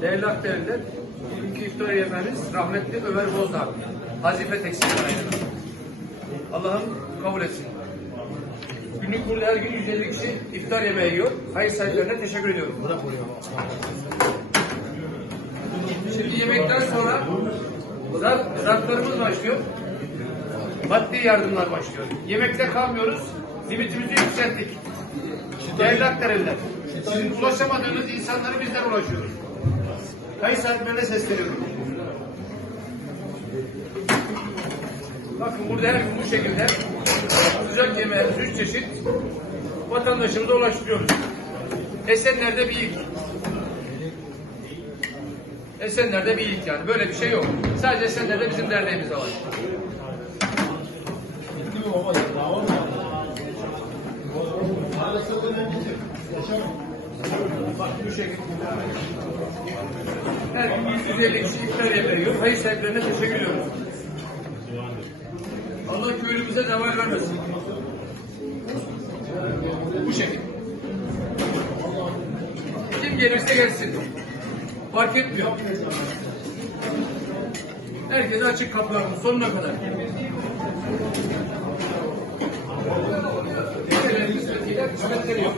Değerli Akdeniler, bugünkü iftar yemeğimiz rahmetli Ömer Bozdağ. Hazife Tekstil Sanayi'nin. Allah'ım kabul etsin. Günlük burada her gün 150 kişi iftar yemeği yiyor. Hayır sahiplerine teşekkür ediyorum. Şimdi yemekten sonra zar, başlıyor. Maddi yardımlar başlıyor. Yemekte kalmıyoruz. Limitimizi yükselttik. Değerli Akdeniler, sizin ulaşamadığınız insanlara bizler ulaşıyoruz. Hayır sahiplerine sesleniyorum. Bakın burada her gün bu şekilde sıcak yemeğimiz üç çeşit vatandaşımıza ulaştırıyoruz. Esenler'de bir ilk. Esenler'de bir ilk yani. Böyle bir şey yok. Sadece Esenler'de bizim derneğimizde var. Bu şekilde. Her gün 150 kişi iftar yemeği yiyor. Hayır sahiplerine teşekkür ediyoruz. Allah köylümüze zeval vermesin. Bu şekilde. Kim gelirse gelsin. Fark etmiyor. Herkese açık kapılarımız sonuna kadar. Ülkelerimiz hizmetiyle hizmet veriyor.